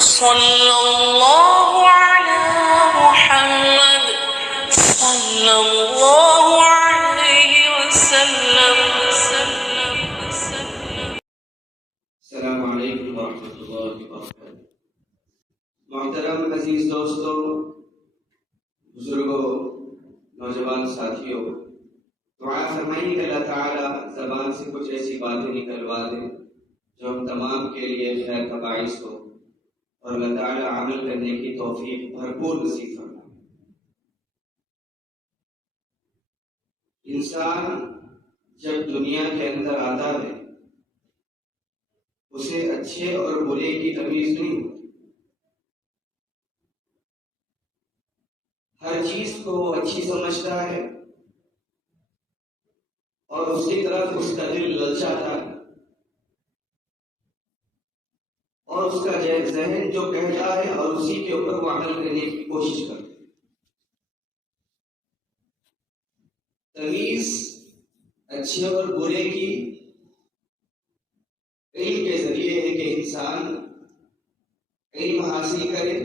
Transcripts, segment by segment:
صلی اللہ علی محمد صلی اللہ علیہ وسلم. السلام علیکم ورحمۃ اللہ وبرکاتہ. محترم عزیز دوستوں، بزرگوں، نوجوان ساتھیوں، دعا فرمائیے کہ اللہ تعالیٰ زبان سے کچھ ایسی باتیں نکلوا دے جو ہم تمام کے لیے خیر کا باعث ہو، اور اللہ تعالیٰ عمل کرنے کی توفیق بھرپور نصیب فرمائے. انسان جب دنیا کے اندر آتا ہے اسے اچھے اور برے کی تمیز نہیں ہوتی. ہر چیز کو وہ اچھی سمجھتا ہے اور اس کی طرف اس کا دل للچاتا ہے، اور اس کا ذہن جو کہتا ہے اور اسی کے اوپر وہ عمل کرنے کی کوشش کرتا ہے. تمیز اچھے اور برے کی علم کے ذریعے ہے کہ انسان علم حاصل کرے،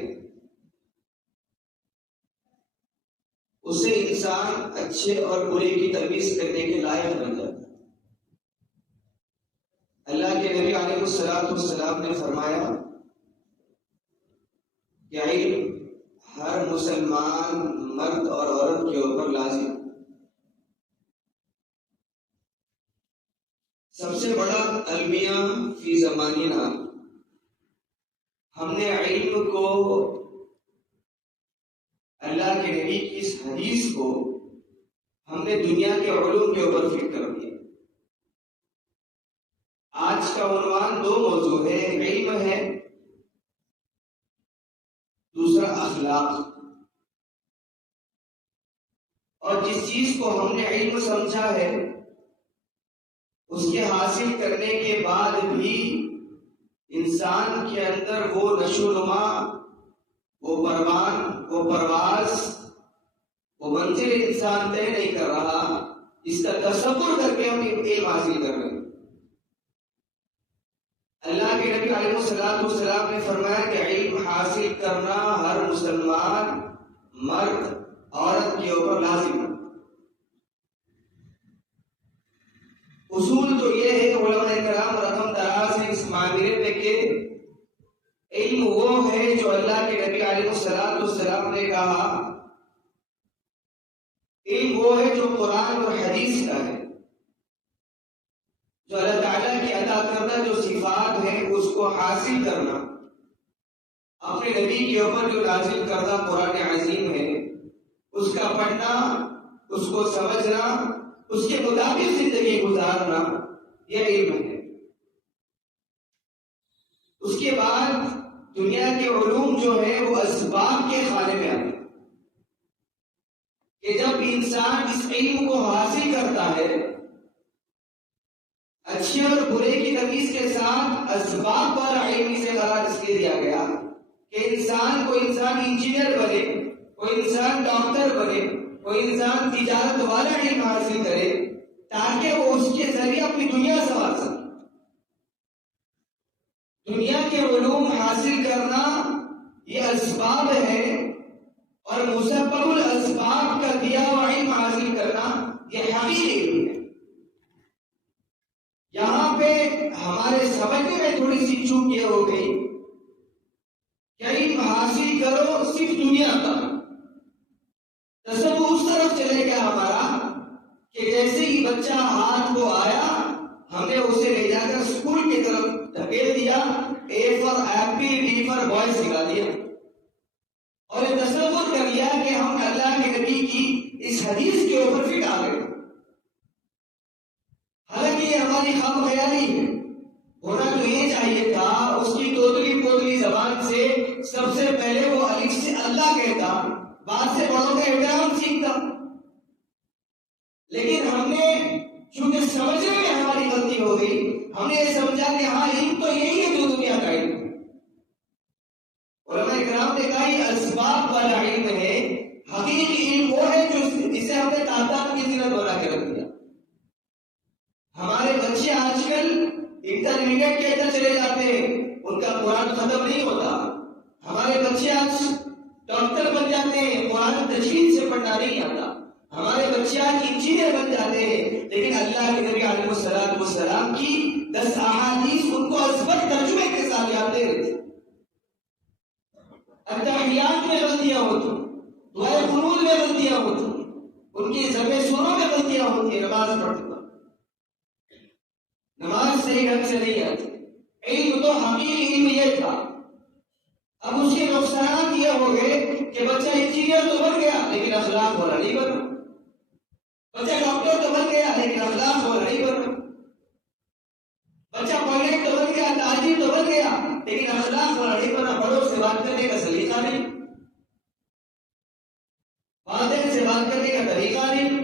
اسے انسان اچھے اور برے کی تمیز کرنے کے لائق بن جاتا ہے. اللہ کے نبی علیہ الصلوۃ والسلام نے فرمایا کہ علم ہر مسلمان مرد اور عورت کے اوپر لازم. سب سے بڑا المیہ فی زماننا، ہم نے علم کو، اللہ کے نبی کی اس حدیث کو ہم نے دنیا کے علوم کے اوپر فٹ کر دیا. آج کا عنوان دو موضوع ہے، علم ہے، دوسرا اخلاق. اور جس چیز کو ہم نے علم سمجھا ہے اس کے حاصل کرنے کے بعد بھی انسان کے اندر وہ نشو و نما، وہ پروان، وہ پرواز، وہ منزل انسان طے نہیں کر رہا، اس کا تصور کر کے ہم علم حاصل کر رہے ہیں. اللہ کے نبی علیہ الصلوۃ والسلام نے فرمایا کہ علم حاصل کرنا ہر مسلمان مرد عورت کے اوپر لازم ہے. اصول تو یہ ہے کہ علماء کرام رقم دراز ہے اس معاملے پہ کہ علم وہ ہے جو اللہ کے نبی علیہ الصلوۃ والسلام نے کہا، علم وہ ہے جو قرآن اور حدیث کا ہے، جو اللہ تعالیٰ کی عطا کردہ جو صفات ہیں اس کو حاصل کرنا، اپنے نبی کے اوپر جو نازل کردہ قرآن عظیم ہے اس کا پڑھنا، اس کو سمجھنا، اس کے مطابق زندگی گزارنا، یہ علم ہے. اس کے بعد دنیا کے علوم جو ہے وہ اسباب کے خانے میں آتے ہیں کہ جب انسان اس علم کو حاصل کرتا ہے، اچھے اور برے کی تمیز کے ساتھ اسباب پر علم سے قرار اس لیے دیا گیا کہ انسان کو انسان انجینئر بنے، کوئی انسان ڈاکٹر بنے، کوئی انسان تجارت والا علم حاصل کرے تاکہ وہ اس کے ذریعے اپنی دنیا سنوار سکے. دنیا کے علوم حاصل کرنا یہ اسباب ہے، اور مسبب الاسباب کا دیا ہوا علم حاصل کرنا یہ حقیقی علم ہے. یہاں پہ ہمارے سمجھنے میں تھوڑی سی چوک یہ ہو گئی کہ علم حاصل کرو صرف دنیا کا تصور اس طرف چلے گیا ہمارا کہ جیسے ہی بچہ ہاتھ کو آیا ہم نے اسے لے جا کر اسکول کی طرف دھکیل دیا، A for apple, B for boy سکھا دیا، اور یہ تصور کر لیا کہ ہم اللہ کے نبی کی اس حدیث کے اوپر فٹ آ گئے. حالانکہ یہ ہماری خام خیالی ہے. ہونا تو یہ چاہیے تھا اس کی توتلی پوتلی زبان سے سب سے پہلے وہ الف سے اللہ کہتا، بعد سے بڑوں کا احترام سیکھتا. لیکن ہم نے چونکہ سمجھنے میں ہماری غلطی ہو گئی، ہم نے یہ سمجھا کہ ہاں علم تو یہی ہے جو دنیا کا علم ہے. علماء کرام نے کہا یہ اسباب والا علم ہے، حقیقی علم وہ ہے جو جسے ہم نے تعداد کی زینت بنا کے رکھ دیا. ہمارے بچے آج کل انٹرمیڈیٹ کے اندر چلے جاتے ہیں، ان کا قرآن ختم نہیں ہوتا، ہمارے بچے آج ڈاکٹر بن جاتے ہیں، قرآن تجوید سے پڑھنا نہیں آتا. ہمارے بچے آج انجینئر بن جاتے ہیں، لیکن اللہ کے نبی علیہ الصلوۃ والسلام کی 10 احادیث ان کو ازبر ترجمے کے ساتھ یاد نہیں رہتی. التحیات میں غلطیاں ہوتی، دعائے قنوت میں غلطیاں ہوتی، ان کی ضرب سوروں میں غلطیاں ہوتی ہیں. نماز پڑھتے وقت نماز صحیح ڈھنگ سے نہیں آتی. علم تو حقیقی علم یہ تھا. اب اس کے نقصانات یہ ہو گئے کہ بچہ انجینئر تو بن گیا لیکن اخلاق والا نہیں بنا، بچہ ڈاکٹر تو بن گیا لیکن اخلاق والا نہیں بنا، بچہ پائلٹ تو بن گیا، تاجر تو بن گیا لیکن اخلاق والا نہیں بنا. بڑوں سے بات کرنے کا سلیقہ نہیں، والدین سے بات کرنے کا طریقہ نہیں،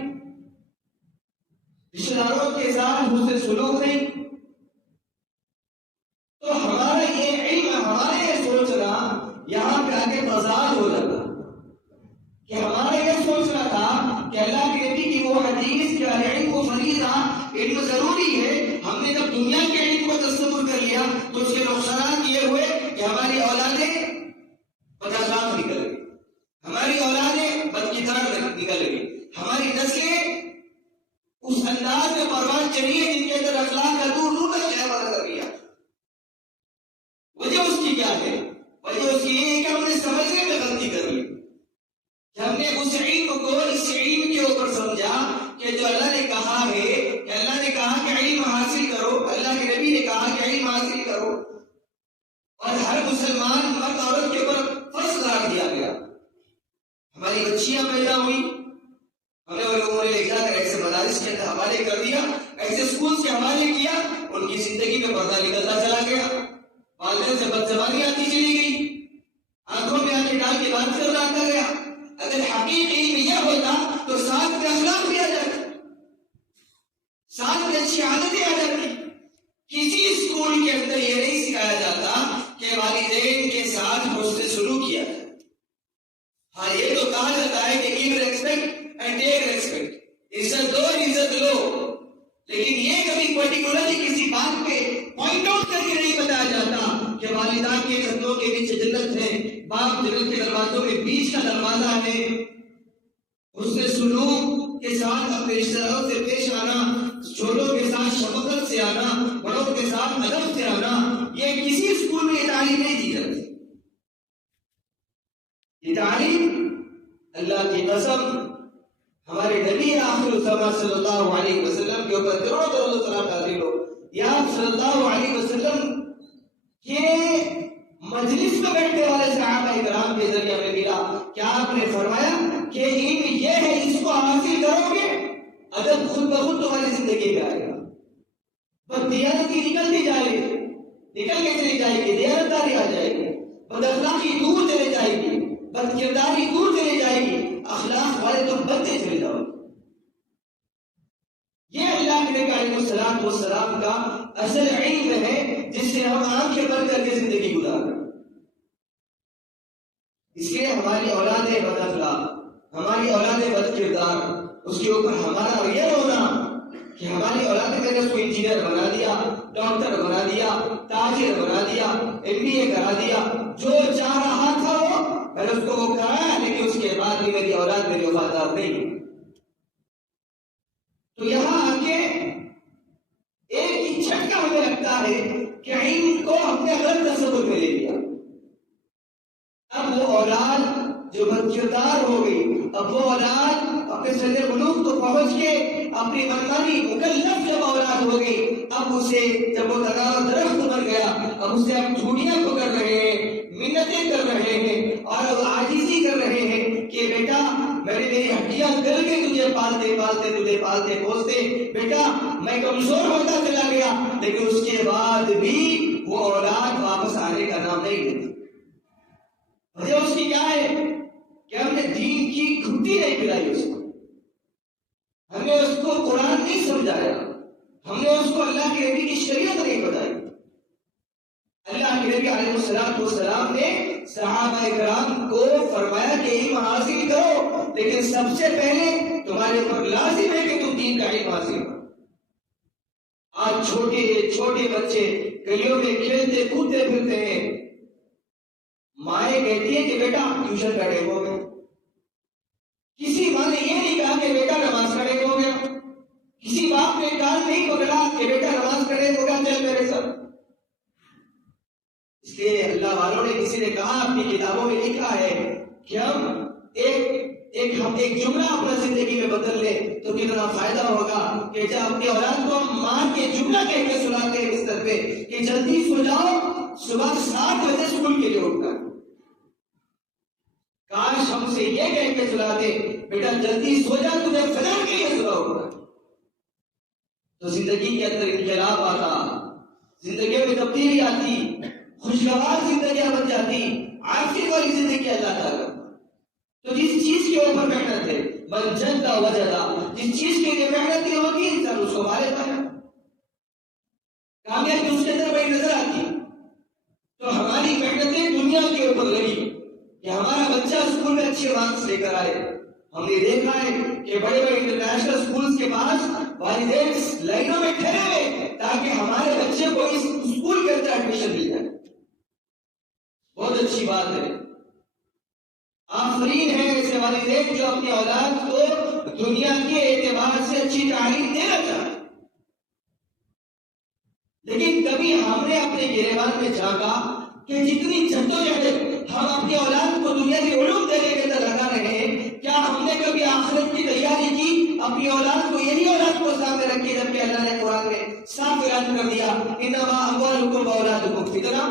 رشتے داروں کے ساتھ حسن سلوک نہیں. تو ہمارا یہ علم، ہمارے یہ سوچنا یہاں پہ آگے تضاد ہو جاتا کہ ہمارا یہ سوچنا تھا کہ اللہ کے نبی کی وہ حدیث کہ العلم فریضہ، علم ضروری ہے. ہم نے جب دنیا کے علم کو تصور کر لیا تو اس کے نقصانات یہ ہوئے کہ ہماری اولادیں بداخلاق نکل گئی، ہماری اولادیں بدکردار نکل گئی، ہماری نسلیں اس انداز میں پروان چلی ہے جن کے اندر اخلاق کا دور دور تک شہر کر لیا. وجہ اس کی کیا ہے؟ وجہ اس کی یہ ہے کہ ہم نے سمجھنے میں غلطی کر لی کہ ہم نے اس علم کو اس علم کے اوپر سمجھا کہ جو اللہ نے کہا ہے کہ اللہ نے کہا کہ علم حاصل کرو، اللہ کے نبی نے کہا کہ علم حاصل کرو، اور ہر مسلمان مرد عورت کے اوپر فرض قرار دیا گیا. ہماری بچیاں پیدا ہوئی، ہم نے انہیں لے جا کر ایسے مدارس کے اندر حوالے کر دیا، ایسے اسکول کے حوالے کیا، ان کی زندگی میں پردہ نکلتا چلا گیا، والدین سے بدزبانی آتی چلی گئی، آنکھوں میں آنکھیں ڈال کے بات کر رہا گیا. اگر حقیقی علم یہ ہوتا تو ساتھ میں اخلاق بھی آ جاتا، ساتھ میں اچھی عادتیں آ جاتی. کسی اسکول کے اندر یہ نہیں سکھایا جاتا کہ والدین کے ساتھ حسن سلوک کیا جائے. ہاں یہ تو کہا جاتا ہے کہ give respect and take respect، عزت دو عزت لو، لیکن یہ کبھی پرٹیکولرلی کسی بات پہ پوائنٹ آؤٹ کر کے نہیں بتایا جاتا کہ والدان کے قدموں کے نیچے جنت ہے، باپ جنت کے دروازوں کے بیچ کا دروازہ ہے. حسن سلوک کے ساتھ اپنے رشتہ داروں سے پیش آنا، چھوٹوں کے ساتھ شفقت سے آنا، بڑوں کے ساتھ ادب سے آنا، یہ کسی اسکول میں یہ تعلیم نہیں دی جاتی. یہ تعلیم اللہ کی قسم ہمارے نبی آخر الزمان صلی اللہ علیہ وسلم کے اوپر کروڑوں درود و سلام نازل ہو. یا صلی اللہ علیہ وسلم کے مجلس میں بیٹھنے والے صحابہ کرام کے ذریعے ہمیں ملا. کیا آپ نے فرمایا کہ علم یہ ہے، اس کو حاصل کرو گے ادب خود بخود تمہاری زندگی میں آئے گا. بس دیانتی نکلتی جائے گی، نکل کے چلی جائے گی، دیانتداری آ جائے گی، بد اخلاقی دور چلے جائے گی، بد کرداری دور چلے جائے گی، اخلاق والے تم بنتے چلے جاؤ. یہ اللہ کے نبی علیہ الصلوۃ والسلام کا اصل علم ہے جس سے ہم آنکھیں بند کر کے زندگی گزاریں. اس لیے ہماری اولادیں بد اخلاق، ہماری اولادیں بد کردار، اس کے اوپر ہمارا یہ رونا کہ ہماری اولادیں، میں نے اس کو انجینئر بنا دیا، ڈاکٹر بنا دیا، تاجر بنا دیا، MBA کرا دیا، جو چاہ رہا تھا وہ میں نے اس کو وہ کرایا، لیکن اس کے بعد بھی میری اولاد میری وفادار نہیں. تو یہاں آ کے ایک ہی جھٹکا ہمیں لگتا ہے کہ علم کو ہم نے غلط تصور میں لے لیا. اب وہ اولاد جو بدکردار ہو گئی، اب وہ اولاد اپنے سر بلوغ تو پہنچ کے اپنی منمانی مکلف جب اولاد ہو گئی، اب اسے جب وہ درخت بن گیا، اب اسے ہم جھوڑیاں پکڑ رہے ہیں، منتیں کر رہے ہیں اور عاجزی کر رہے ہیں کہ بیٹا میں نے میری ہڈیاں گل کے تجھے پالتے پالتے تجھے پالتے پوستے، بیٹا میں کمزور ہوتا چلا گیا، لیکن اس کے بعد بھی وہ اولاد واپس آنے کا نام نہیں لیتی. وجہ اس کی کیا ہے کہ ہم نے دین کی گھٹی نہیں پلائی، اس کو ہم نے اس کو قرآن نہیں سمجھایا، ہم نے اس کو اللہ کے نبی کی شریعت نہیں بتائی. اللہ کے نبی علیہ الصلوۃ والسلام نے صحابہ کرام کو فرمایا کہ علم حاصل کرو، لیکن سب سے پہلے تمہارے اوپر لازم ہے کہ تم دین کا علم حاصل کرو. آج چھوٹے چھوٹے بچے گلیوں میں کھیلتے کودتے پھرتے ہیں، مائیں مائیں کہتی ہیں کہ بیٹا آپ ٹیوشن کا ٹائم ہو گیا. کسی ماں نے یہ نہیں کہا کہ بیٹا نماز کا ٹائم ہو گیا. کسی باپ نے کال نہیں پکڑا کہ بیٹا نماز کا ٹائم ہو گیا چل میرے ساتھ. اس لیے اللہ والوں نے کسی نے کہا اپنی کتابوں میں لکھا ہے کہ ہم ایک جملہ اپنا زندگی میں بدل لیں تو کتنا فائدہ ہوگا کہ جب اپنی اولاد کو ہم ماں کے جملہ کہہ کے سلاتے ہیں بستر پہ کہ جلدی سو جاؤ صبح 7 بجے اسکول کے لیے اٹھنا. کاش ہم سے یہ کہہ کے سلاتے بیٹا جلدی سو جا تمہیں فجر کے لیے صبح اٹھنا. تو زندگی کے اندر انقلاب آتا, زندگی میں تبدیلی آتی, خوشگوار زندگیاں بن جاتی, عافیت والی زندگی اللہ تعالیٰ. تو جس چیز کے اوپر محنت ہے من جنتا وجدا, جس چیز کے لیے محنت کی ہوگی انسان اس کو پا لیتا ہے. کامیابی اس کے اندر بڑی نظر آتی. تو ہماری محنتیں دنیا کے اوپر لگی کہ ہمارا بچہ اسکول میں اچھے مارکس لے کر آئے. ہم نے دیکھا ہے کہ بڑے بڑے انٹرنیشنل اسکولز کے پاس والدین لائنوں میں کھڑے ہوئے تاکہ ہمارے بچے کو اس اسکول کے اندر ایڈمیشن مل جائے. بہت اچھی بات ہے, آفرین ہے ایسے والدین جو اپنی اولاد کو دنیا کے اعتبار سے اچھی تعلیم دینا چاہتے. لیکن کبھی ہم نے اپنے گریبان میں جھانکا کہ جتنی جدوجہد ہم اپنی اولاد کو دنیا کی علوم دینے کے اندر لگا رہے ہیں, کیا ہم نے کبھی آخرت کی تیاری کی اپنی اولاد کو, یہی اولاد کو سامنے رکھی جبکہ اللہ نے قرآن میں صاف اعلان کر دیا انما اموالکم واولادکم فتنہ,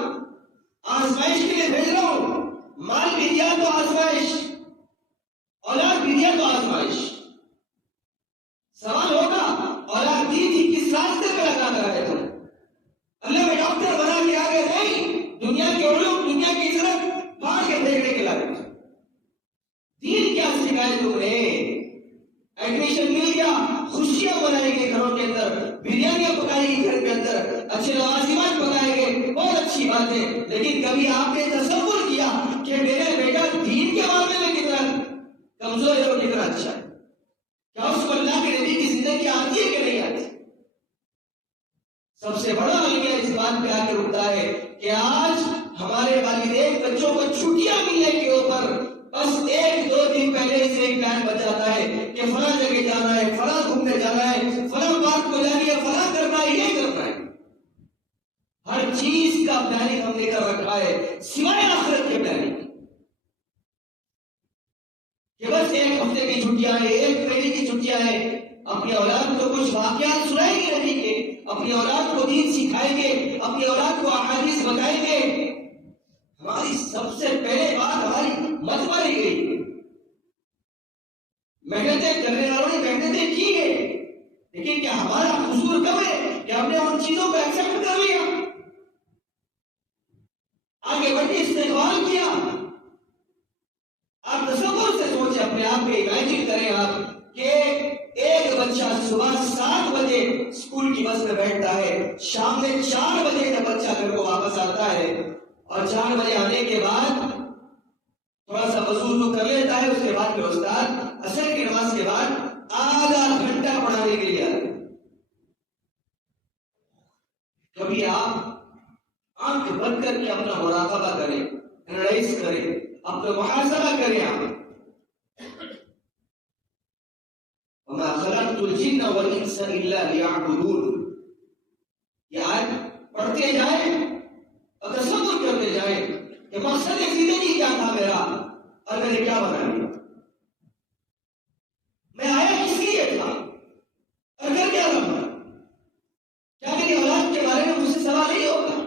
آزمائش کے لیے بھیج رہا ہوں. مال بھی دیا تو آزمائش, اولاد بھی دیا تو آزمائش. سوال ہوگا اولاد دی تھی کس راستے پہ لگا کر آئے تم؟ اللہ میں ڈاکٹر بنا کے آگے نہیں, دنیا کے علوم دنیا کی عزت پھاڑ کے پھینکنے کے لائق. دین کیا سکھائے تم نے؟ ایڈمیشن مل گیا, خوشیاں منائیں گے گھروں کے اندر, بریانیاں پکائیں گے گھر کے اندر, اچھے لوازمات پکائیں گے, بہت اچھی بات ہے. لیکن کبھی آپ نے تصور کیا کہ میرا بیٹا دین کے معاملے میں کتنا کمزور ہے اور کتنا اچھا ہے؟ کیا اس کو اللہ کے نبی کی زندگی آتی ہے کہ نہیں آتی؟ سب سے بڑا المیہ اس بات پہ آ کے رکتا ہے کہ آج ہمارے والدین بچوں کو چھٹیاں ملنے کے اوپر بس 1-2 دن پہلے سے ایک پلان بن جاتا ہے کہ فلاں جگہ جانا ہے, فلاں گھومنے جانا ہے, فلاں پارک کو جانی ہے, فلاں کرنا ہے, یہ کرنا ہے. ہر چیز کا پلاننگ ہم نے کر رکھا ہے سوائے آخرت کے پلاننگ کہ بس 1 ہفتے کی چھٹیاں ہیں, 1 مہینے کی چھٹیاں ہیں. اپنی اولاد کو کچھ واقعات سنائیں گے نبی کے, اپنی اولاد کو دین سکھائیں گے, اپنی اولاد کو احادیث بتائیں گے. ہماری سب سے پہلے بات ہماری مت ماری گئی. محنتیں کرنے والوں نے محنتیں کی ہے, لیکن کیا ہمارا قصور کب ہے کہ ہم نے ان چیزوں کو ایکسپٹ کر لیا, آگے بڑھ کے استقبال کیا؟ آپ تصور سے سوچیں, اپنے آپ کو امیجن کریں آپ کہ ایک بچہ صبح 7 بجے اسکول کی بس میں بیٹھتا ہے, شام میں 4 بجے جب بچہ گھر کو واپس آتا ہے اور 4 بجے آنے کے بعد تھوڑا سا وضو کر لیتا ہے, اس کے بعد پھر استاد عصر کی نماز کے بعد آدھا گھنٹہ پڑھانے کے لیے آتے. کبھی آپ آنکھ بند کر کے اپنا مراقبہ کریں, انالائز کریں, اپنا محاسبہ کریں. آپ وما خلقت الجن والانس الا ليعبدون, یہ آیت پڑھتے جائیں اور تصور کرتے جائیں کہ مقصد زندگی کیا تھا میرا اور میں نے کیا بنا لیا, میں آیا کس لیے تھا اور کر کیا رہا. کیا میری اولاد کے بارے میں مجھ سے سوال نہیں ہوگا؟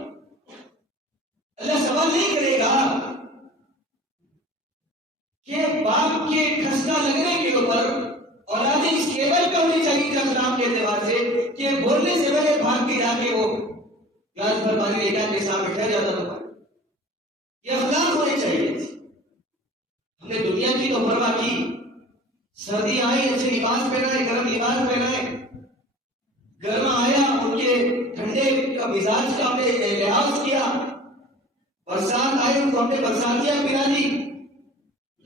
اللہ سوال نہیں کرے گا کہ باپ کے خستہ لگنے کے اوپر اولاد اس لیول پہ ہونی چاہیے تھی اخلاق کے اعتبار سے کہ بولنے سے پہلے بھاگ کے جا کے وہ گلاس بھر پانی لے کر کے سامنے ٹھہر جاتا تھا. یہ اخلاق ہونے چاہیے تھے. ہم نے دنیا کی تو پرواہ کی, سردی آئی اچھے لباس پہنائے, گرم لباس پہنائے, گرما آیا ان کے ٹھنڈے کا مزاج کا ہم نے لحاظ کیا, برسات آئی ان کو ہم نے برساتیاں پلا دی,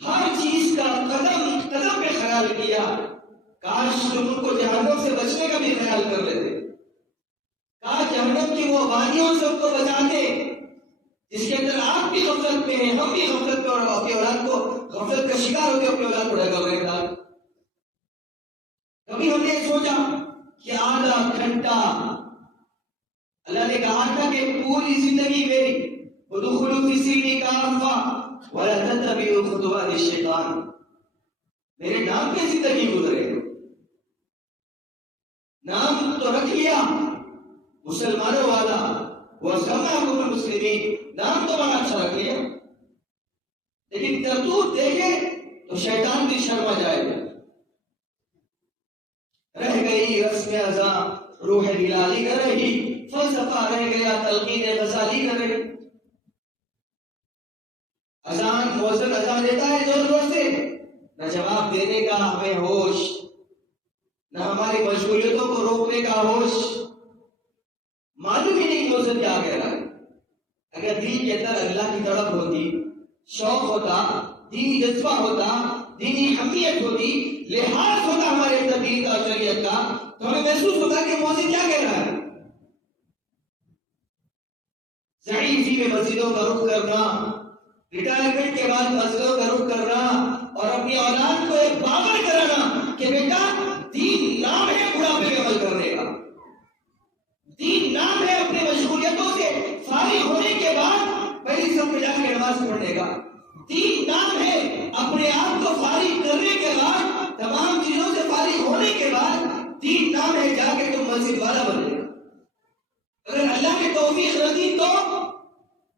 ہر چیز کا قدم قدم پہ خیال کیا. کاش تم ان کو جہنم سے بچنے کا بھی خیال کر لیتے, کاش جہنم کی وہ وادیوں سے ان کو بچاتے, جس کے اندر آپ بھی غفلت میں ہیں، ہم بھی غفلت میں، اور اپنی اولاد کو غفلت کا شکار ہو کے اپنی اولاد کو ڈھکا رہے تھا. کبھی ہم نے سوچا کہ آدھا گھنٹہ اللہ نے کہا تھا کہ پوری زندگی میری ادخلوا فی السلم کافہ ولا تتبعوا خطوات الشیطان، میرے نام کی زندگی گزرے. نام تو رکھ لیا مسلمانوں والا، وَسَمَّاكُمُ الْمُسْلِمِينَ، نام تو بڑا اچھا رکھ لیا، لیکن کرتوت دیکھے تو شیطان بھی شرما جائے گا. رہ گئی رسم ازاں روح بلالی نہ رہی، فلسفہ رہ گیا تلقین غزالی نہ رہی. اذان مؤذن اذان دیتا ہے زور زور سے، نہ جواب دینے کا ہمیں ہوش، نہ ہماری مشغولیتوں کو روکنے کا ہوش. معلوم ہی نہیں مؤذن کیا کہہ رہا ہے. اگر دین کے اندر اللہ کی تڑپ ہوتی، شوق ہوتا، دینی جذبہ ہوتا، دینی حمیت ہوتی، لحاظ ہوتا ہمارے اندر دین کا شریعت کا، تو ہمیں محسوس ہوتا کہ مؤذن کیا کہہ رہا ہے. ضعیفی میں مسجدوں کا رخ کرنا، ریٹائرمنٹ کے بعد مسجدوں کا رخ کرنا، اور اپنی اولاد کو ایک باور کرانا کہ بیٹا دین نام ہے بڑھاپے میں عمل کرنے کا، دین نام ہے اپنی مشغولیتوں سے فارغ ہونے کے بعد پہلی صف میں جا کے نماز پڑھنے کا، دین نام ہے اپنے آپ کو فارغ کرنے کے بعد، تمام چیزوں سے فارغ ہونے کے بعد دین نام ہے جا کے تم مسجد والا بنے گا. اگر اللہ کی توفیق نہ دی تو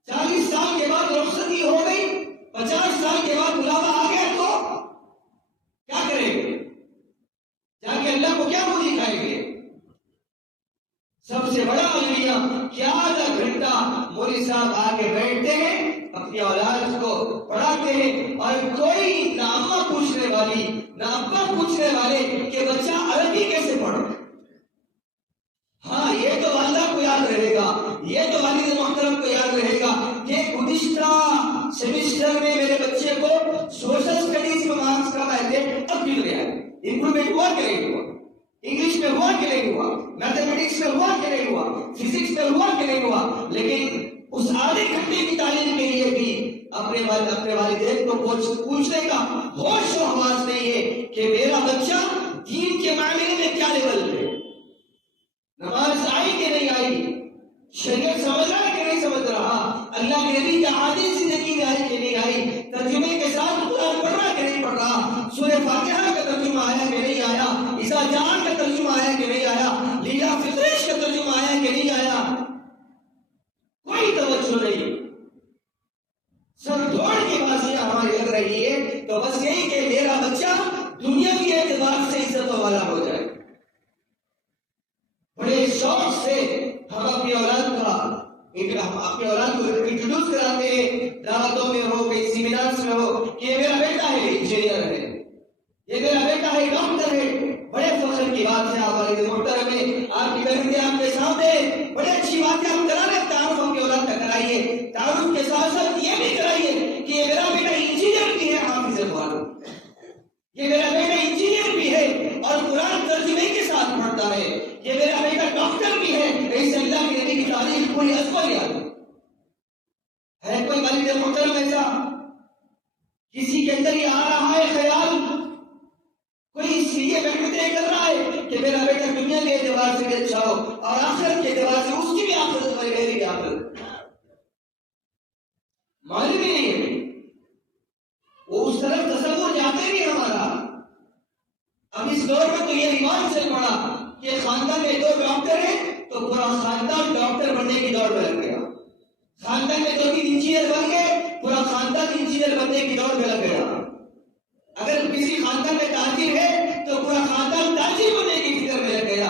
40 سال کے بعد رخصتی ہو گئی، 50 سال کے بعد بلاوا آ گیا تو کیا کریں گے؟ جا کے اللہ کو کیا منہ دکھائیں گے؟ سب سے بڑا المیہ کیا آدھا گھنٹہ مولوی صاحب آ کے بیٹھتے ہیں، اپنی اولاد کو پڑھاتے ہیں، اور کوئی نہ اماں پوچھنے والی نہ ابا پوچھنے والے کہ بچہ عربی کیسے پڑھو. ہاں یہ تو والدہ کو یاد رہے گا، یہ تو والد محترم کو یاد رہے گا کہ گزشتہ سیمسٹر میں میرے بچے کو سوشل اسٹڈیز میں مارکس کم آئے تھے، اب گر گیا. امپرومنٹ ہوا کہ نہیں ہوا؟ انگلش میں ہوا کہ نہیں ہوا؟ میتھمیٹکس میں ہوا کہ نہیں ہوا؟ فزکس میں ہوا کہ نہیں ہوا؟ لیکن اس آدھے گھنٹے کی تعلیم کے لیے بھی اپنے والدین کو پوچھنے کا ہوش و حواس نہیں ہے کہ میرا بچہ دین کے معاملے میں کیا لیول ہے، نماز آئی کہ نہیں آئی، شریعت سمجھ رہا ہے کہ نہیں سمجھ رہا، اللہ کے نبی کا عادل زندگی میں آئی کہ نہیں آئی، ترجمے کے ساتھ قرآن پڑھ رہا کہ نہیں پڑھ رہا، سورہ فاتحہ کا ترجمہ آیا کہ نہیں آیا، عیسیٰ جان کا ترجمہ آیا کہ نہیں آیا، لیلا فطریش کا ترجمہ آیا کہ نہیں آیا. کوئی توجہ نہیں، سب دوڑ کی بازیاں ہماری لگ رہی ہے. تو بس یہی کہ میرا بچہ دنیاوی اعتبار سے عزتوں والا ہو جائے. بڑے شوق سے ہم اپنی اولاد کو انٹروڈیوس کراتے ہیں، دعوتوں میں ہو، کئی سیمینارز میں ہو، کہ یہ میرا بیٹا ہے انجینئر ہے، یہ میرا بیٹا ہے ڈاکٹر ہے. بڑے فخر کی بات ہے، آپ والد محترم ہے، آپ کی بہنیں آپ کے سامنے، بڑی اچھی بات ہے. ہم کرا رہے تعارف اپنی اولاد کا کرائیے، تعارف کے ساتھ ساتھ یہ بھی کرائیے کہ یہ میرا بیٹا انجینئر بھی ہے، حافظ قرآن، یہ میرا بیٹا انجینئر بھی ہے اور قرآن ترجمے کے ساتھ پڑھتا ہے، یہ میرا بیٹا ڈاکٹر بھی ہے. اس اللہ کے نبی کی تعریف پوری ازبر یاد ہے. کوئی والد محترم ایسا کسی کے اندر یہ آ رہا ہے خیال، کوئی اس لیے محنتیں کر رہا ہے کہ میرا بیٹا دنیا کے اعتبار سے بھی اچھا ہو اور آخرت کے اعتبار سے اس کی بھی آخرت بنے، میری بھی آخرت؟ معلوم ہی نہیں ہے، وہ اس طرف تصور جاتے بھی ہمارا. اب اس دور میں تو یہ رواج چل پڑا کہ خاندان میں 2 ڈاکٹر ہیں تو پورا خاندان ڈاکٹر بننے کی دوڑ میں لگ گیا، خاندان میں 2-3 انجینئر بن گئے، پورا خاندان انجینئر بننے کی دوڑ میں لگ گیا. اگر کسی خاندان میں تاجر ہے تو پورا خاندان تاجر بننے کی فکر میں لگ گیا.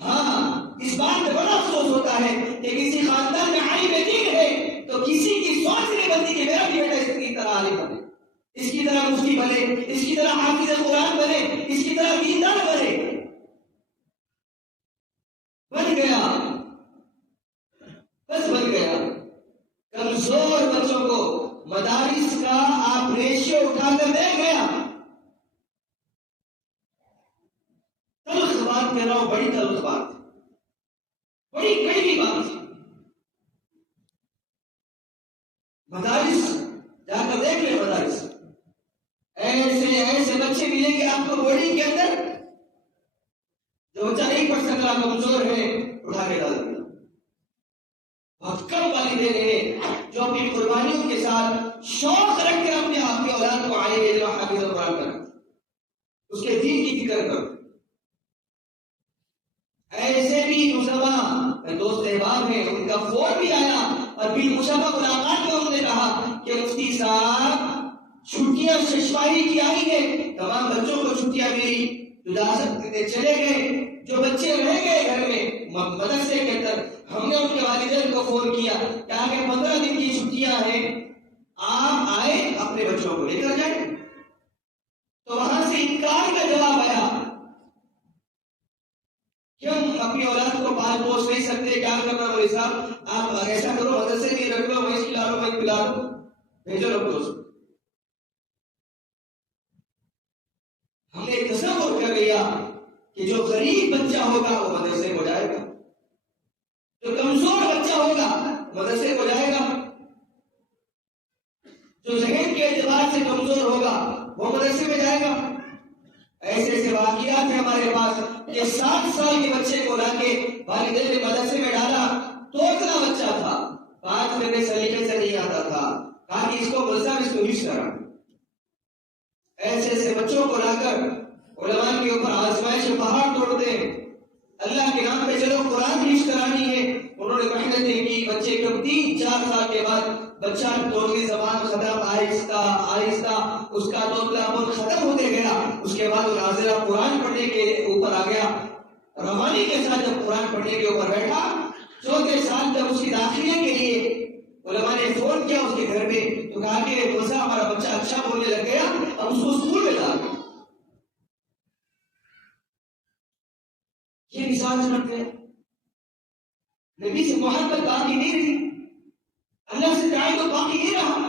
ہاں، اس بات میں بڑا افسوس ہوتا ہے کہ کسی خاندان میں عالم دین ہے تو کسی کی سوچ نہیں بنتی کہ میرا بھی بیٹا اس کی طرح عالم بنے، اس کی طرح مفتی بنے، اس کی طرح حافظ قرآن بنے، اس کی طرح دیندار بنے. بن گیا، بس بن گیا. کمزور بچوں کو مدارس کا آپ ریشیو اٹھا کر دیکھ گیا. تلخ بات کہہ رہا ہوں، بڑی تلخ بات، بڑی کڑوی بات. مدارس جا کر دیکھ لیں، مدارس ایسے ایسے بچے ملیں گے آپ کو بورڈنگ کے اندر، جو بچہ نہیں پڑھ سکتا، کمزور ہے، اٹھا کے ڈال دیا۔ بہت کم والدین ہیں جو اپنی قربانیوں کے ساتھ شوق رکھ کر اپنے آپ کی اولاد کو عالم علم حافظ قرآن کریں، اس کے دین کی فکر کرو۔ ایسے بھی نوجوان دوست احباب ہیں، ان کا فون بھی آیا اور بالمشابہ ملاقات میں انہوں نے کہا کہ مفتی صاحب چھٹیاں ششماہی کی آئی ہے، تمام بچوں کو چھٹیاں ملی، اجازت چلے گئے، جو بچے رہ گئے گھر میں مدرسے کے اندر، ہم نے ان کے والدین کو فون کیا کہ آگے 15 دن کی چھٹیاں ہیں، آپ آئے اپنے بچوں کو لے کر جائیں۔ تو وہاں سے انکار کا جواب آیا کہ ہم اپنی اولاد کو پال پوس نہیں سکتے، کیا کرنا مولوی صاحب، آپ ایسا کرو مدرسے میں رکھ لو، وہیں کھلا لو، وہیں پلا لو، بھیجو لوگ دوست۔ ہم نے تصور کر لیا کہ جو غریب بچہ ہوگا وہ مدرسے کو جائے گا، جو کمزور بچہ ہوگا مدرسے کو جائے گا، جو ذہن کے اعتبار سے کمزور ہوگا وہ مدرسے میں جائے گا۔ ایسے ایسے واقعات ہیں ہمارے پاس کہ 7 سال کے بچے کو لا کے والدین نے مدرسے میں ڈالا، توتلا بچہ تھا، بات کرنے سلیقے سے نہیں آتا تھا، کہا کہ اس کو ملزم، اس کو حفظ کرا۔ ایسے ایسے بچوں کو لا کر علماء کے اوپر آزمائش پہاڑ توڑتے ہیں، اللہ کے نام پہ چلو قرآن حفظ کرانی ہے، انہوں نے محنتیں کی، بچے کو 3-4 سال کے بعد بچہ توتلی زبان ختم، آہستہ آہستہ اس کا توتلا پن ختم ہوتے گیا، اس کے بعد وہ ناظرہ قرآن پڑھنے کے اوپر آ گیا، روانی کے ساتھ جب قرآن پڑھنے کے اوپر بیٹھا، 4 سال جب اس کی داخلے کے لیے علماء نے فون کیا اس کے گھر پہ، تو کہا کہ موسیٰ ہمارا بچہ اچھا بولنے لگ گیا، اب اس کو اسکول میں ڈال۔ یہ مثال سمجھتے ہیں، نبی سے محبت باقی نہیں رہی، اللہ سے تعلق باقی نہیں رہا۔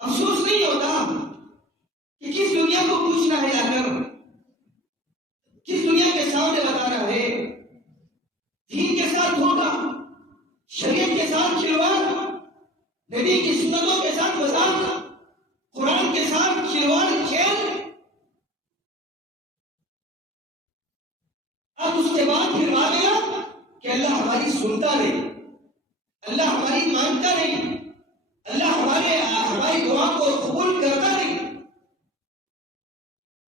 افسوس نہیں ہوتا کہ کس دنیا کو پوچھنا ہے، لا کر کس دنیا کے سامنے بتانا ہے، دین کے ساتھ دھوکا، شریعت کے ساتھ کھلواڑ، نبی کی سنتوں کے ساتھ مذاق، قرآن کے ساتھ کھلواڑ، کھیل۔ اب اس کے بعد پھر آ گیا کہ اللہ ہماری سنتا نہیں، اللہ ہماری مانتا نہیں، اللہ ہماری دعا کو قبول کرتا نہیں۔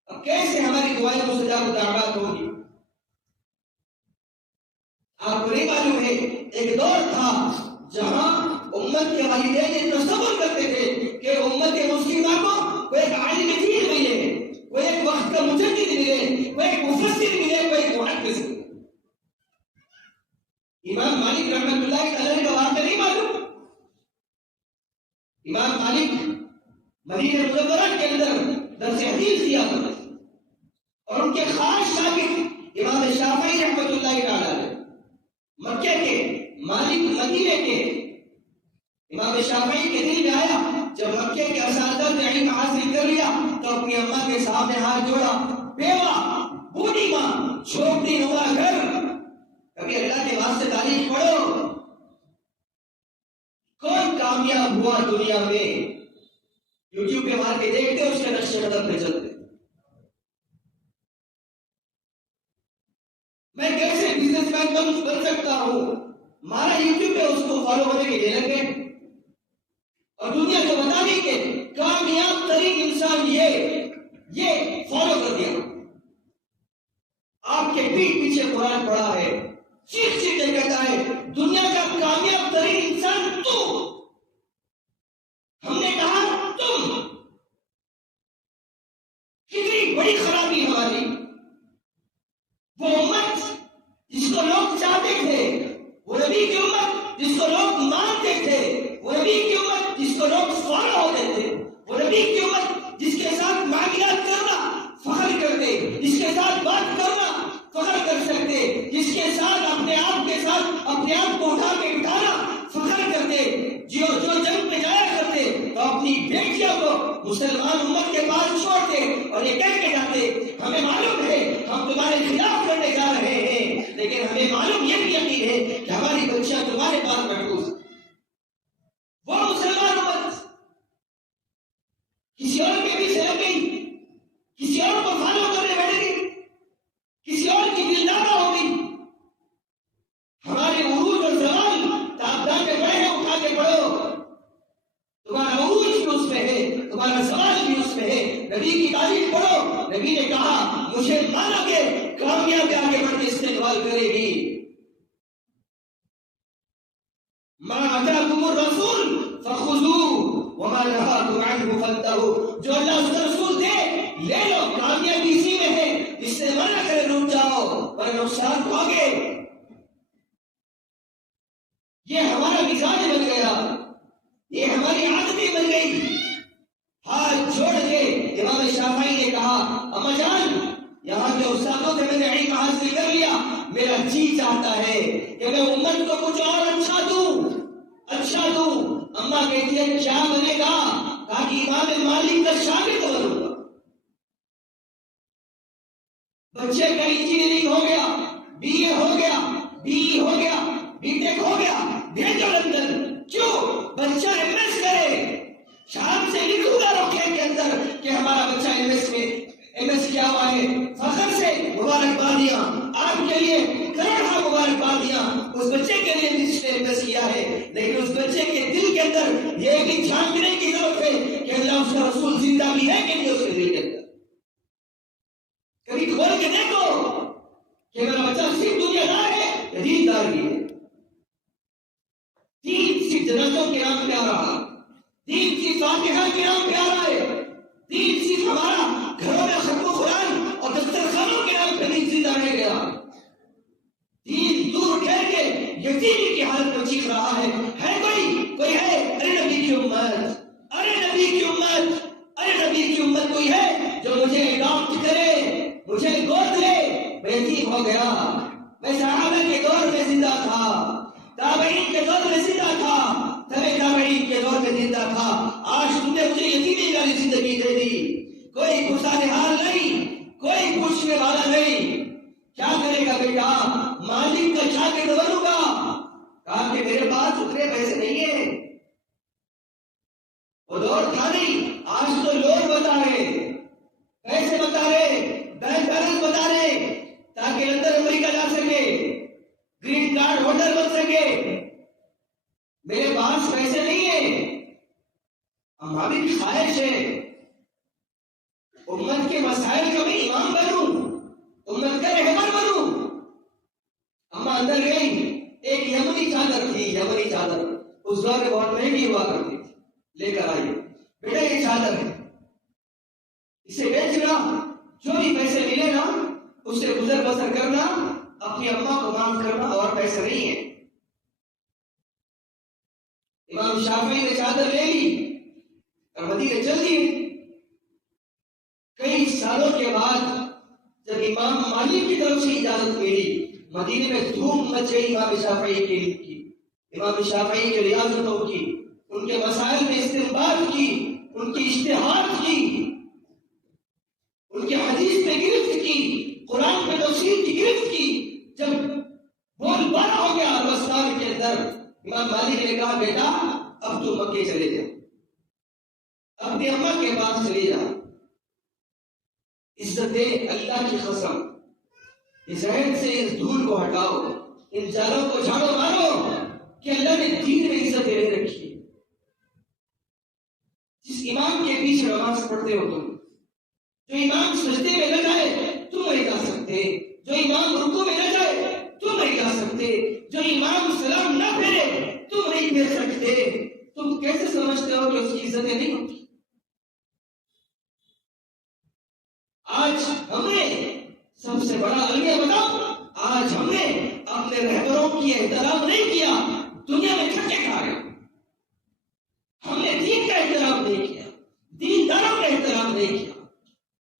اب کیسے ہماری دعائیں مستجاب دعوات ہوگی؟ آپ کو نہیں معلوم ہے، ایک دور تھا جہاں امت کے والدین نے تصور کرتے تھے کہ امت مسلمہ کو کوئی ایک عالم دین ملے، کوئی ایک وقت کا مجدد ملے، کوئی ایک مفسر ملے، کوئی ایک محدث ملے۔ امام مالک رحمۃ اللہ علیہ کا واقعہ نہیں معلوم؟ امام مالک مدینہ منورہ کے اندر درس حدیث دیا کرتے تھے، اور ان کے خاص شاگرد امام شافعی رحمۃ اللہ علیہ، مکے کے مالک، مدینے کے امام شافعی کے دل میں آیا جب مکے کے اساتذہ نے علم حاصل کر لیا تو اپنی اماں کے سامنے ہاتھ جوڑا، بیوہ، بوڑھی ماں، چھوٹی نما گھر، کبھی اللہ کے واسطے تعریف پڑھو۔ کون کامیاب ہوا دنیا میں؟ یوٹیوب پہ مار کے دیکھتے اس کے نقش قدم پہ چلتے۔ میں کیسے بزنس مین بن سکتا ہوں؟ مارا یوٹیوب پہ اس کو فالو ہونے کے لیے لگے، اور دنیا کو بتا دی کہ کامیاب ترین انسان یہ فالو کر دیا، آپ کے پیٹ پیچھے قرآن پڑھا ہے، چیخ چیخ کے کہتا ہے دنیا کا کامیاب ترین انسان تو۔ ہم نے کہا تم، کتنی بڑی خرابی ہماری۔ وہ امت جس کو لوگ چاہتے تھے، وہ نبی کی امت جس کو لوگ مانتے تھے، وہ نبی کی امت جس کو لوگ فالو ہوتے تھے، وہ نبی کی امت جس کے ساتھ معاملات کرنا فخر کرتے، جس کے ساتھ بات کرنا فخر کر سکتے، جس کے ساتھ اپنے آپ کو اٹھا کے بٹھانا فخر کرتے، جو جنگ پہ جایا کرتے تو اپنی بیٹیوں کو مسلمان امت کے پاس چھوڑتے اور یہ کہہ کے جاتے ہمیں معلوم ہے ہم تمہارے خلاف کرنے جا رہے ہیں، لیکن ہمیں معلوم یہ بھی یقین ہے کہ ہماری بچیاں تمہارے پاس محفوظ۔ وہ نبی کی تعریف پڑھو. نبی نے کہا مجھے مانو گے کامیابی آگے بڑھ کے استقبال کرے گی. ما اتاکم الرسول فخذوه وما نهاکم عنه فانتهوا. جو اللہ اس کا رسول دے لے لو، کامیابی اسی میں ہے. اس سے منع کرے رک جاؤ ورنہ نقصان کھوگے. یہ ہمارا مزاج بن گیا، یہ ہماری عادتیں بن گئی. ہاتھ جوڑ کے امام شافعی نے کہا اما جان یہاں کے استادوں سے میں نے علم حاصل کر لیا، میرا جی چاہتا ہے کہ میں امت کو کچھ اور اچھا دوں. اما کہتی ہے کیا بنے گا؟ کہا کہ امام مالک کا شاگرد بنوں گا. بچے کا انجینئرنگ ہو گیا، بی اے ہو گیا، بی ای ہو گیا، بی ٹیک ہو گیا، بھیجو لندن. کیوں؟ بچہ ایم ایس کرے. شام سے لکھوں گا روکے کے اندر کہ ہمارا بچہ ایم ایس کیا ہوا ہے. فخر سے مبارکبادیاں آپ کے لیے، کروڑوں مبارکبادیاں اس بچے کے لیے جس نے ایم ایس کیا ہے. لیکن اس بچے کے دل کے اندر یہ بھی جھانکنے کی ضرورت ہے کہ اللہ اس کا رسول زندہ بھی ہے کہ نہیں اس کے دل کے اندر. کبھی کھول کے دیکھو کہ میرا بچہ صرف دنیا دار ہے یا دین دار بھی ہے. دین صرف جنازوں کے نام پہ آ رہا، دین صرف فاتحہ کے نام پہ آ رہا ہے، دین صرف ہمارا گھروں میں ختم قرآن اور دسترخوانوں کے نام پہ نہیں زندہ رہ گیا. دین دور ٹھہر کے یتیمی کی حالت میں چیخ رہا ہے کوئی ہے؟ ارے نبی کی امت، ارے نبی کی امت، ارے نبی کی امت کوئی ہے جو مجھے اڈاپٹ کرے، مجھے گود لے. میں یتیم ہو گیا. میں صحابہ کے دور میں زندہ تھا، تابعین کے دور میں زندہ تھا، تابعین کے دور میں زندہ تھا. آج تم نے مجھے یتیمی والی زندگی دے دی. کوئی گزارے حال نہیں، کوئی پوچھنے والا نہیں. کیا کرے گا بیٹا؟ مالک کا شاگرد بنوں گا. کہا کہ میرے پاس اتنے پیسے نہیں ہیں. وہ دور تھا نہیں. آج تو لوگ بتا رہے، پیسے بتا رہے، بینک بیلنس بتا رہے تاکہ لندن امریکہ جا سکے، گرین کارڈ ہولڈر بن سکے. میرے پاس پیسے نہیں ہیں. ہماری بھی خواہش ہے امت کے مسائل کا بھی امام بنوں، امت کا رہبر بنوں. اما اندر گئی، ایک یمنی چادر تھی، یمنی چادر اس دور میں بہت مہنگی ہوا کرتی تھی. لے کر آئی، بیٹا یہ چادر ہے، اسے بیچنا، جو بھی پیسے ملے نا اس سے گزر بسر کرنا، اپنی اماں کو معاف کرنا، اور پیسے نہیں ہے. امام شافعی نے چادر لے لی اور مدینے چل دیے. کئی سالوں کے بعد جب امام مالک کی طرف سے اجازت ملی، مدینے میں دھوم مچ گئی امام شافعی کے علم کی، امام شافعی کی ریاضتوں کی، ان کے مسائل میں استنباط کی، ان کی اجتہاد کی، ان کے حدیث پہ گرفت کی، قرآن پہ تفسیر کی گرفت کی. جب بول بالا ہو گیا رسال کے اندر، امام مالک نے کہا بیٹا اب تو مکے چلے جا، اپنی اماں کے پاس چلے جا. عزت اللہ کی قسم، اس ذہن سے اس دھول کو ہٹاؤ، ان جالوں کو جھاڑو مارو کہ اللہ نے دین میں عزت دے رکھی. جس امام کے پیچھے نماز پڑھتے ہو تم، جو امام سجدے میں نہ جائے تم نہیں جا سکتے، جو امام رکوع میں نہ جائے تم نہیں جا سکتے، جو امام سلام نہ پھیرے تم نہیں پھیر سکتے. تم کیسے سمجھتے ہو کہ اس کی عزتیں نہیں ہوتی؟ آج ہم نے سب سے بڑا المیہ بتاؤ، آج ہم نے اپنے رہبروں کی احترام نہیں کیا، دنیا میں چھکے کھا گئے. ہم نے دین کا احترام نہیں کیا، دینداروں کا احترام نہیں کیا.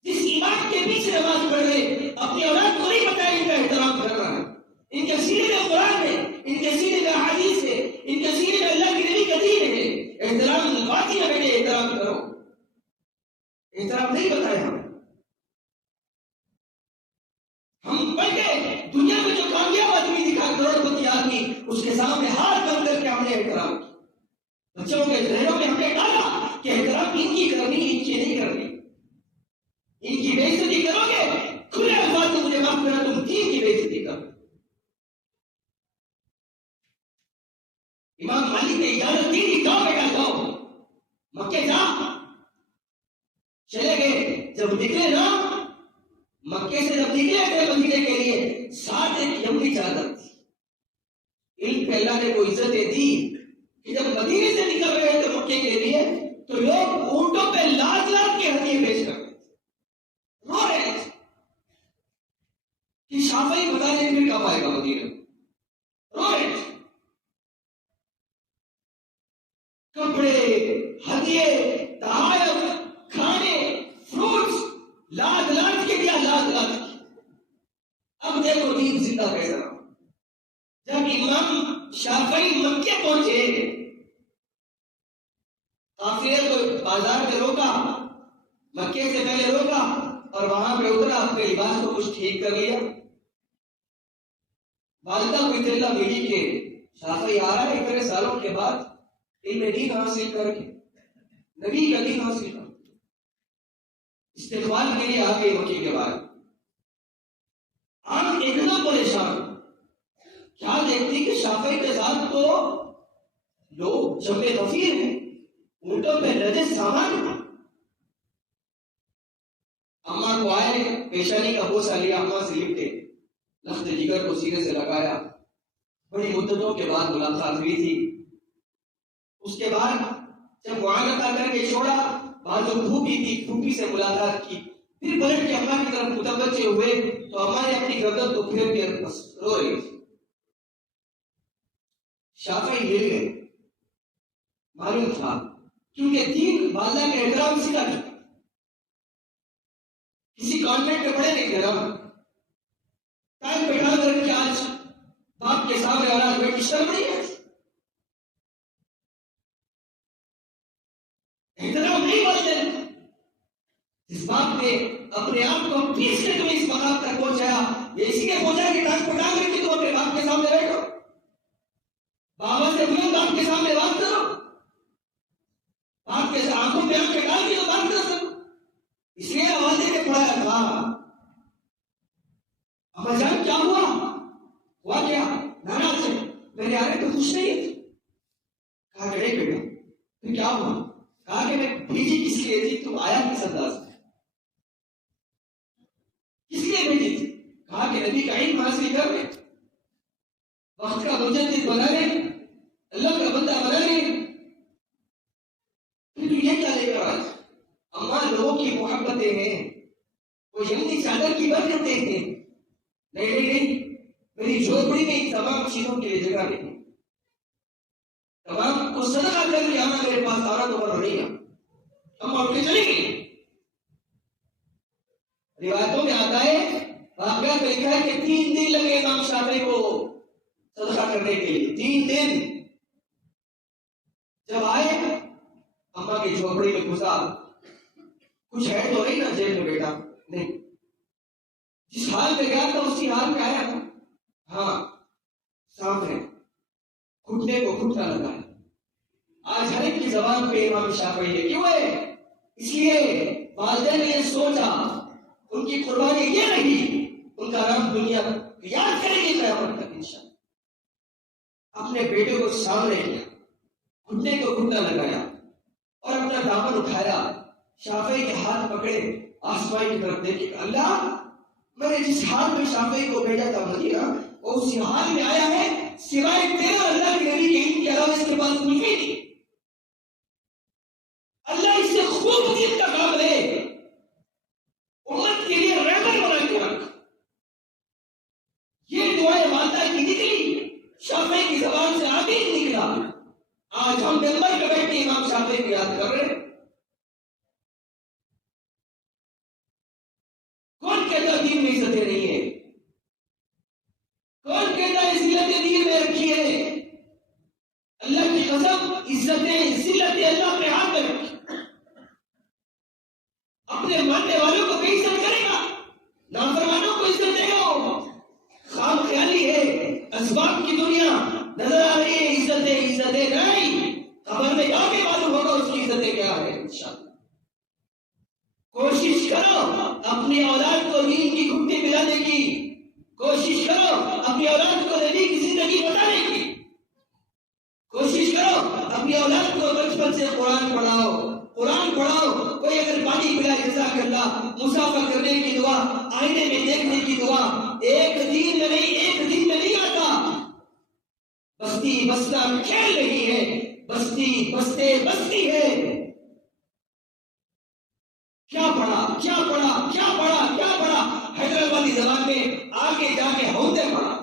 جس امام کے پیچھے نماز پڑھ رہے اپنی اولاد کو نہیں بتایا ان کا احترام کر رہا ہے. ان کے سینے میں قرآن ہے، ان کے سینے میں حدیث ہے، ان کے سینے میں اللہ کی نبی کا دین ہے. احترام واقعی ہے بیٹے، احترام کرو. احترام نہیں بتایا ہم پڑھ کے دنیا میں جو کامیاب آدمی دکھا، کروڑ پتی آدمی، اس کے سامنے ہاتھ بند کر کے ہم نے احترام کیا. بچوں کے ذہنوں میں ہم نے ڈالا کہ احترام ان کی کرنی، ان کی نہیں کرنی. ان کی بے عزتی کرو گے، کھلے الفاظ میں مجھے معاف کرنا، تم دین کی بے عزتی کرو. امام مالک نے اجازت دی، جاؤ بیٹا جاؤ، مکے جا. چلے گئے. جب نکلے نا مکے سے، جب نکلے تھے مدینے کے لیے، ساتھ ایک یمنی چادر تھی. علم پہ اللہ نے وہ عزتیں دی کہ جب مدینے سے نکل رہے تھے مکے کے لیے تو لوگ اونٹوں پہ لاکھ لاکھ کے ہدیے پیش کرتے تھے. رو رہے تھے کہ شافعی بتا دیں پھر کب آئے گا مدینہ. رو رہے تھے. کپڑے، ہدیے، تحائف، کھانے، فروٹس، لاکھ لاکھ کے کیا لاکھ لاکھ کے. اب دیکھو دین زندہ کیسا رہا. جب امام شافعی مکے پہنچے، قافلے کو بازار میں روکا، مکے سے پہلے روکا اور وہاں پہ اترا، اپنے لباس کو کچھ ٹھیک کر لیا. والدہ کو اطلاع ملی کہ شافعی آ رہا ہے اتنے سالوں کے بعد علم دین حاصل کر کے، نبی کا دین حاصل کر استقبال کے لیے آ گئی مکے کے بعد. آپ ایک دم پریشان، کیا دیکھتی کہ شافعی کے ساتھ تو لوگ جمع غفیر ہیں، اونٹوں پہ لدے سامان ہیں. اماں کو آئے، پیشانی کا بوسہ لیا، اماں سے لپٹے، لخت جگر کو سینے سے لگایا. بڑی مدتوں کے بعد ملاقات ہوئی تھی. اس کے بعد جب معانقہ کر کے چھوڑا، بعد جو پھوپھی تھی پھوپھی سے ملاقات کی، پھر پلٹ کے اماں کی طرف متوجہ ہوئے تو اماں نے اپنی گردن کو پھیر کے بس رو رہی تھی. شافعی مل گئے، معلوم تھا کیونکہ دین والدہ کے احترام سکھا چکا. کسی کانوینٹ میں پڑھے نہیں تھے نا، ٹائم بیٹھا کر کے آج باپ کے سامنے اولاد بیٹھی شرم نہیں ہے، احترام نہیں بولتے. جس باپ نے اپنے آپ کو پیس کے تمہیں اس مقام تک پہنچایا، یہ اسی لیے پہنچا کہ ٹانگ پٹانگ رکھ کے تم اپنے باپ کے سامنے بیٹھو، بابا سے بولو، باپ کے سامنے بات کرو، باپ کے آنکھوں پہ آنکھ ڈال کے تو بات کر سکو. اس لیے آوازیں نے پڑھایا تھا. ابا جان کیا ہوا کیا؟ ناراض ہے، میرے آنے تو خوش نہیں ہے. کہا کہ نہیں بیٹا، پھر کیا ہوا؟ کہا کہ میں بھیجی کس لیے تھی، تم آیا کس انداز میں، کس لیے بھیجی تھی؟ کہا کہ نبی کا علم حاصل کرنے، وقت کا مجدد بنانے، اللہ کا بندہ بنانے. پھر تو یہ کیا لے کر آج؟ اماں لوگوں کی محبتیں ہیں، وہ یمنی چادر کی برکتیں ہیں. نہیں، میری جھوپڑی میں ان تمام چیزوں کے لیے جگہ نہیں، تمام کو صدقہ کر کے آنا، میرے پاس آنا تو بڑھ نہیں گا. ہم اٹھ کے چلے گئے. روایتوں میں آتا ہے، واقعات میں لکھا ہے کہ 3 دن لگے امام شافعی کو صدقہ کرنے کے لیے. 3 دن. جب آئے اماں کی جھوپڑی میں گھسا، کچھ ہے تو نہیں نا جیب میں بیٹا؟ نہیں. جس حال میں گیا تھا اسی حال میں آیا تھا. ہاں، سامنے گھٹنے کو گھٹنا لگا ہے. آج ہر ایک کی زبان پہ امام شافعی ہے. کیوں ہے؟ اس لیے والدین نے یہ سوچا، ان کی قربانی یہ رہی، ان کا نام دنیا یاد کرے گی قیامت تک انشاءاللہ. اپنے بیٹے کو سامنے کیا، گھٹنے کو گھٹنا لگایا اور اپنا دامن اٹھایا، شافعی کے ہاتھ پکڑے، آسمان کی طرف دیکھے، اللہ میں نے جس حال میں شافعی کو بھیجا تھا مدینہ، وہ اسی حال میں آیا ہے، سوائے تیرے اللہ کے نبی کے علم کے علاوہ اس کے پاس کچھ بھی نہیں. اللہ اس سے خوب دین کا کام لے، امت کے لیے رہبر بنا کے رکھ. یہ دعائیں والدہ کی نکلی، شافعی کی زبان سے آمین نکلا. آج ہم ممبر پہ بیٹھ کے امام شافعی کو یاد کر رہے ہیں. کون کہتا دین میں عزتیں نہیں ہے؟ کون کہتا عزتیں دین میں رکھی ہے؟ اللہ کی قسم، عزتیں ذلتیں اللہ کے ہاتھ میں رکھی. اپنے ماننے والوں کو بھی عزت کرے گا، نافرمانوں کو عزت دے گا. خام خیالی ہے، اسباب کی دنیا نظر آ رہی ہے، عزتیں نہیں. خبر میں جا کے معلوم ہوگا اس کی عزتیں کیا ہے انشاءاللہ. کوشش کرو اپنی اولاد کو دین کی گھٹی ملانے کی، کوشش کرو اپنی اولاد کو نبی کی زندگی بتانے کی، کوشش کرو اپنی اولاد کو بچپن سے قرآن پڑھاؤ، قرآن پڑھاؤ، کوئی اگر پانی پلائے جزاک اللہ، مسافر کرنے کی دعا، آئینے میں دیکھنے کی دعا، ایک دن میں نہیں آتا. بستی بسنا کھیل نہیں ہے، بستی بستی ہے. کیا پڑھا حیدرآبادی زبان میں آگے جا کے ہوتے پڑھا.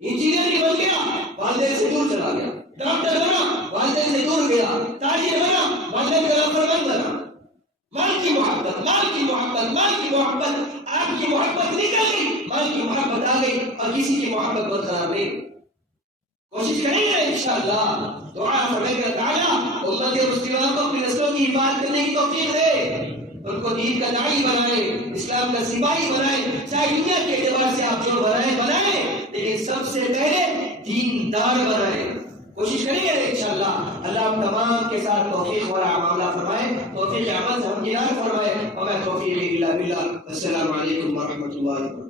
انجینئر بن گیا، والدین سے دور چلا گیا. ڈاکٹر بنا، والدین سے دور گیا. تاجر بنا، والدین کا نافرمان بنا. مال کی محبت، آپ کی محبت نکل گئی، مال کی محبت آ گئی اور کسی کی محبت برقرار نہیں. کوشش کریں گے انشاءاللہ. دعا فرمائے گا تعالیٰ امت مسلمہ کو اپنی نسلوں کی حفاظت کرنے کی توفیق دے، ان کو دین کا داعی بنائے، اسلام کا سپاہی بنائے. چاہے دنیا کے اعتبار سے آپ جو بنائے، لیکن سب سے پہلے دیندار بنائے. کوشش کریں گے انشاءاللہ. اللہ ہم تمام کے ساتھ توفیق والا معاملہ فرمائے، توفیق عمل سے ہم کنار فرمائے. وما توفیق الا باللہ. السلام علیکم ورحمۃ اللہ وبرکاتہ.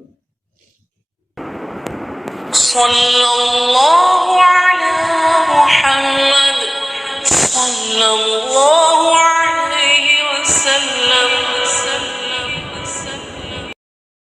صلی اللہ